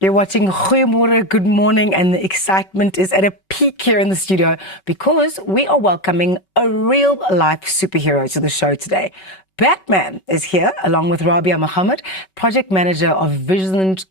You're watching Goeiemôre, good morning, and the excitement is at a peak here in the studio because we are welcoming a real-life superhero to the show today. Batman is here along with Rabiya Mohammed, project manager of Visions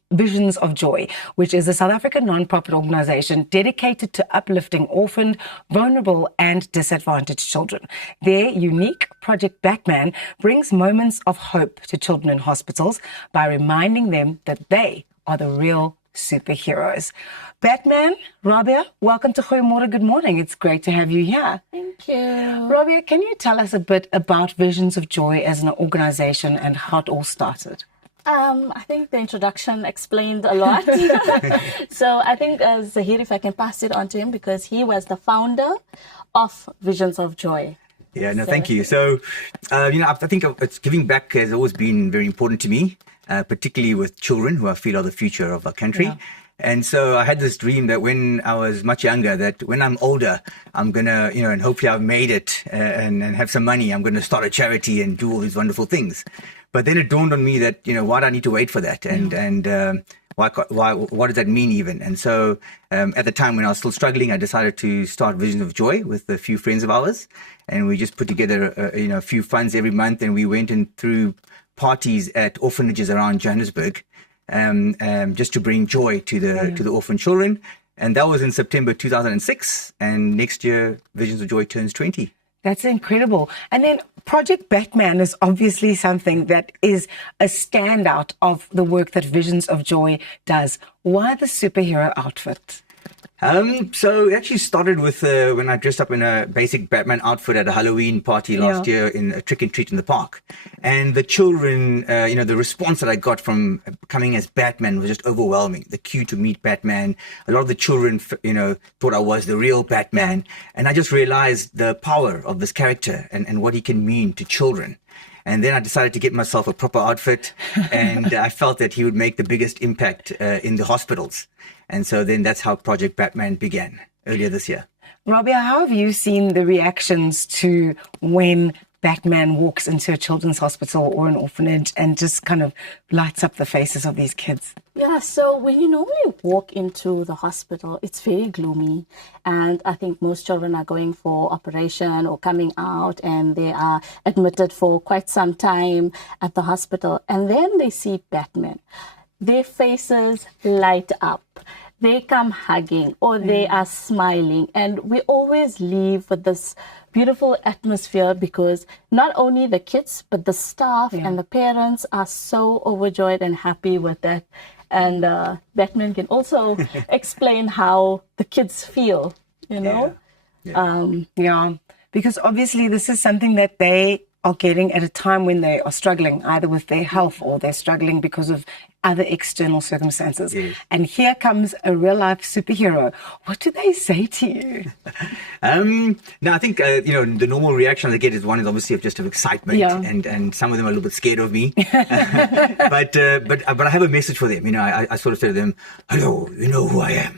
of Joy, which is a South African non-profit organization dedicated to uplifting orphaned, vulnerable and disadvantaged children. Their unique Project Batman brings moments of hope to children in hospitals by reminding them that they are the real superheroes. Batman, Rabiya, welcome to Goeiemôre, good morning. It's great to have you here. Thank you. Rabiya, can you tell us a bit about Visions of Joy as an organization and how it all started? I think the introduction explained a lot. So I think Zaheer, if I can pass it on to him, because he was the founder of Visions of Joy. Yeah, no, thank you. So, I think it's giving back has always been very important to me, particularly with children who I feel are the future of our country. Yeah. And so I had this dream that when I was much younger, that when I'm older, I'm going to, and hopefully I've made it and have some money, I'm going to start a charity and do all these wonderful things. But then it dawned on me that, why do I need to wait for that? And what does that mean even? And so at the time when I was still struggling, I decided to start Visions of Joy with a few friends of ours. And we just put together, a few funds every month. And we went and threw parties at orphanages around Johannesburg. Just to bring joy to the orphan children. And that was in September 2006. And next year, Visions of Joy turns 20. That's incredible. And then Project Batman is obviously something that is a standout of the work that Visions of Joy does. Why the superhero outfit? So it actually started with when I dressed up in a basic Batman outfit at a Halloween party last year in a trick and treat in the park. And the children, the response that I got from coming as Batman was just overwhelming. The queue to meet Batman. A lot of the children, thought I was the real Batman. And I just realized the power of this character and what he can mean to children. And then I decided to get myself a proper outfit, and I felt that he would make the biggest impact in the hospitals. And so then that's how Project Batman began earlier this year. Rabiya, how have you seen the reactions to when Batman walks into a children's hospital or an orphanage and just kind of lights up the faces of these kids? Yeah, so when you normally walk into the hospital, it's very gloomy. And I think most children are going for operation or coming out, and they are admitted for quite some time at the hospital. And then they see Batman. Their faces light up. They come hugging or they are smiling. And we always leave with this beautiful atmosphere because not only the kids, but the staff and the parents are so overjoyed and happy with that. And Batman can also explain how the kids feel, Because obviously this is something that they are getting at a time when they are struggling either with their health or they're struggling because of other external circumstances. Yes. And here comes a real-life superhero. What do they say to you? No, I think, the normal reaction I get is one is obviously of just of excitement, and some of them are a little bit scared of me. But I have a message for them. I sort of say to them, hello, you know who I am?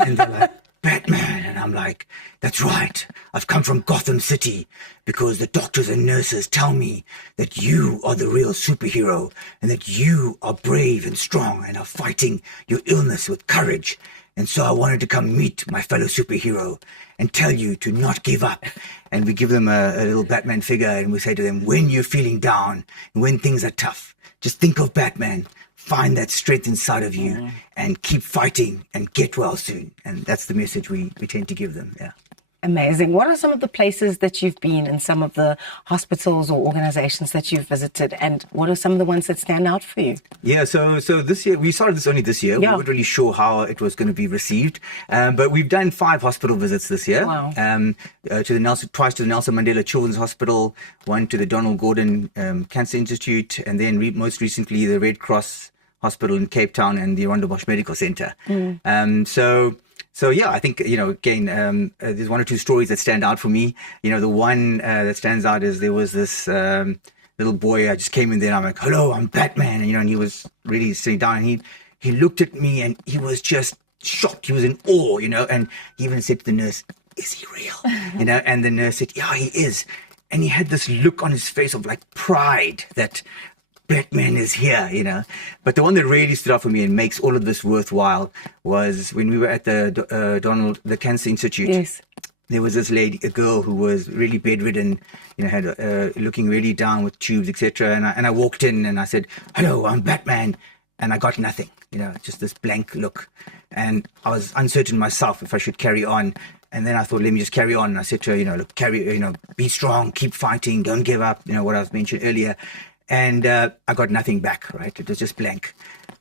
And they're like, Batman. And I'm like, that's right. I've come from Gotham City because the doctors and nurses tell me that you are the real superhero and that you are brave and strong and are fighting your illness with courage. And so I wanted to come meet my fellow superhero and tell you to not give up. And we give them a little Batman figure and we say to them, when you're feeling down and when things are tough, just think of Batman. Find that strength inside of you and keep fighting and get well soon. And that's the message we tend to give them. Yeah. Amazing. What are some of the places that you've been in, some of the hospitals or organizations that you've visited, and what are some of the ones that stand out for you? Yeah, so this year, we started this only this year. We weren't really sure how it was going to be received, but we've done 5 hospital visits this year. Wow. Twice to the Nelson Mandela Children's Hospital, one to the Donald Gordon Cancer Institute, and then most recently the Red Cross Hospital in Cape Town and the Rondebosch Medical Center. So yeah, I think, again, there's one or two stories that stand out for me. The one that stands out is there was this little boy. I just came in there and I'm like, hello, I'm Batman. And he was really sitting down and he looked at me and he was just shocked. He was in awe, and he even said to the nurse, is he real? And the nurse said, yeah, he is. And he had this look on his face of like pride that Batman is here, But the one that really stood out for me and makes all of this worthwhile was when we were at the Cancer Institute. Yes. There was this lady, a girl who was really bedridden, had looking really down with tubes, etc. And I walked in and I said, "Hello, I'm Batman," and I got nothing, just this blank look. And I was uncertain myself if I should carry on. And then I thought, let me just carry on. And I said to her, look, be strong, keep fighting, don't give up. What I was mentioned earlier. And I got nothing back, right? It was just blank.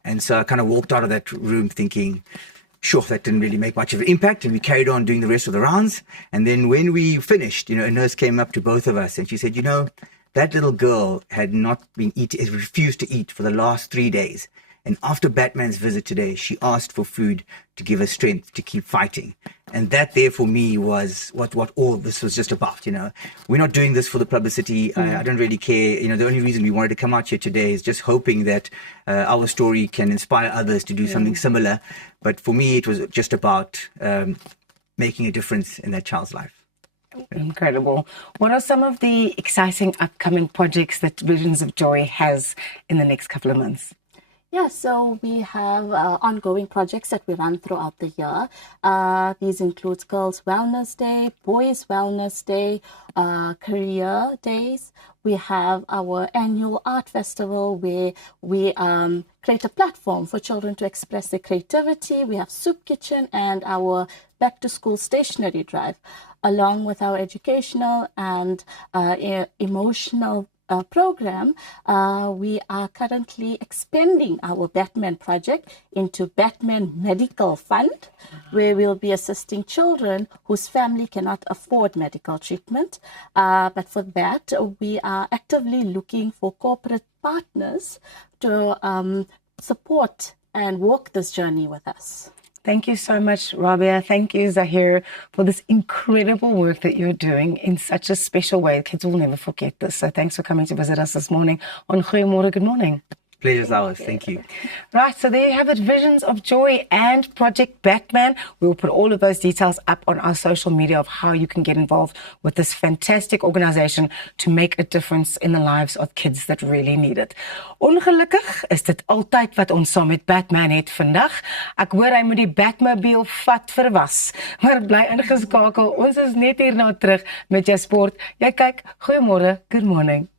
And so I kind of walked out of that room thinking, sure, that didn't really make much of an impact, and we carried on doing the rest of the rounds. And then when we finished, a nurse came up to both of us and she said, that little girl had not been eating, refused to eat for the last 3 days. And after Batman's visit today, she asked for food to give her strength to keep fighting. And that there for me was what all this was just about, We're not doing this for the publicity. I don't really care. The only reason we wanted to come out here today is just hoping that our story can inspire others to do something similar. But for me, it was just about making a difference in that child's life. Incredible. What are some of the exciting upcoming projects that Visions of Joy has in the next couple of months? Yeah, so we have ongoing projects that we run throughout the year. These include Girls Wellness Day, Boys Wellness Day, Career Days. We have our annual art festival where we create a platform for children to express their creativity. We have Soup Kitchen and our Back to School stationery drive, along with our educational and emotional program. We are currently expanding our Batman project into Batman Medical Fund, where we'll be assisting children whose family cannot afford medical treatment. But for that, we are actively looking for corporate partners to support and walk this journey with us. Thank you so much, Rabiya. Thank you, Zaheer, for this incredible work that you're doing in such a special way. Kids will never forget this. So thanks for coming to visit us this morning on Goeiemôre. Good morning. Pleasure's ours. Thank you. Right, so there you have it, Visions of Joy and Project Batman. We will put all of those details up on our social media of how you can get involved with this fantastic organization to make a difference in the lives of kids that really need it. Ongelukkig is dit altyd wat ons saam met Batman het vandag. Ek hoor hy moet die Batmobile vat vir was. Maar bly ingeskakel, ons is net hierna terug met jou sport. Jy kyk, Goeiemôre, good morning.